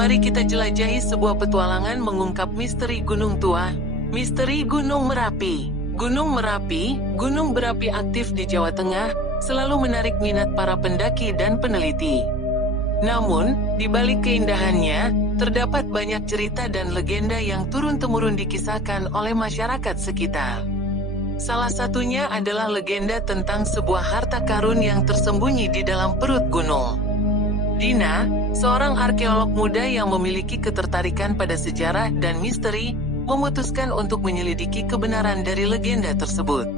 mari kita jelajahi sebuah petualangan mengungkap misteri Gunung Tua. Misteri Gunung Merapi. Gunung Merapi, gunung berapi aktif di Jawa Tengah, selalu menarik minat para pendaki dan peneliti. Namun, di balik keindahannya, terdapat banyak cerita dan legenda yang turun-temurun dikisahkan oleh masyarakat sekitar. Salah satunya adalah legenda tentang sebuah harta karun yang tersembunyi di dalam perut gunung. Dina, seorang arkeolog muda yang memiliki ketertarikan pada sejarah dan misteri, memutuskan untuk menyelidiki kebenaran dari legenda tersebut.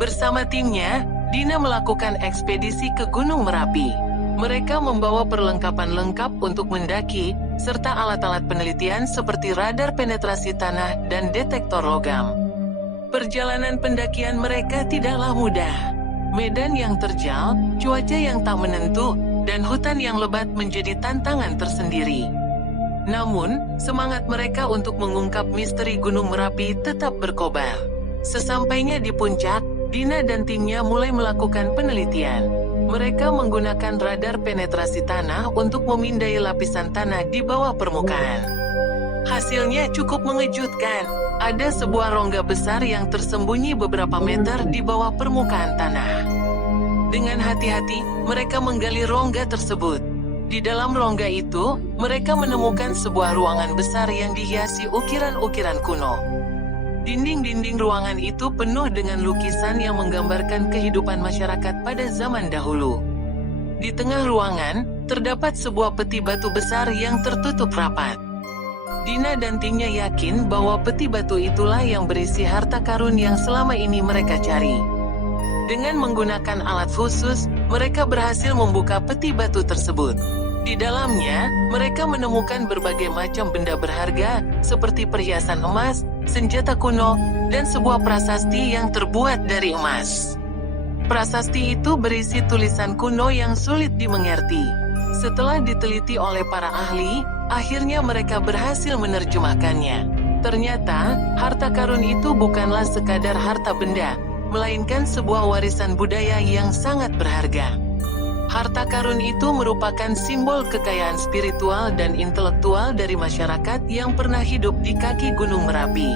Bersama timnya, Dina melakukan ekspedisi ke Gunung Merapi. Mereka membawa perlengkapan lengkap untuk mendaki, serta alat-alat penelitian seperti radar penetrasi tanah dan detektor logam. Perjalanan pendakian mereka tidaklah mudah. Medan yang terjal, cuaca yang tak menentu, dan hutan yang lebat menjadi tantangan tersendiri. Namun, semangat mereka untuk mengungkap misteri Gunung Merapi tetap berkobar. Sesampainya di puncak, Dina dan timnya mulai melakukan penelitian. Mereka menggunakan radar penetrasi tanah untuk memindai lapisan tanah di bawah permukaan. Hasilnya cukup mengejutkan. Ada sebuah rongga besar yang tersembunyi beberapa meter di bawah permukaan tanah. Dengan hati-hati, mereka menggali rongga tersebut. Di dalam rongga itu, mereka menemukan sebuah ruangan besar yang dihiasi ukiran-ukiran kuno. Dinding-dinding ruangan itu penuh dengan lukisan yang menggambarkan kehidupan masyarakat pada zaman dahulu. Di tengah ruangan, terdapat sebuah peti batu besar yang tertutup rapat. Dina dan timnya yakin bahwa peti batu itulah yang berisi harta karun yang selama ini mereka cari. Dengan menggunakan alat khusus, mereka berhasil membuka peti batu tersebut. Di dalamnya, mereka menemukan berbagai macam benda berharga, seperti perhiasan emas, senjata kuno, dan sebuah prasasti yang terbuat dari emas. Prasasti itu berisi tulisan kuno yang sulit dimengerti. Setelah diteliti oleh para ahli, akhirnya mereka berhasil menerjemahkannya. Ternyata, harta karun itu bukanlah sekadar harta benda, melainkan sebuah warisan budaya yang sangat berharga. Harta karun itu merupakan simbol kekayaan spiritual dan intelektual dari masyarakat yang pernah hidup di kaki Gunung Merapi.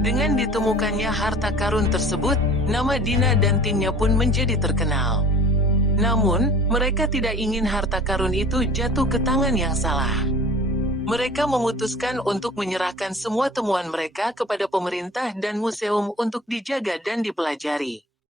Dengan ditemukannya harta karun tersebut, nama Dina dan timnya pun menjadi terkenal. Namun, mereka tidak ingin harta karun itu jatuh ke tangan yang salah. Mereka memutuskan untuk menyerahkan semua temuan mereka kepada pemerintah dan museum untuk dijaga dan dipelajari.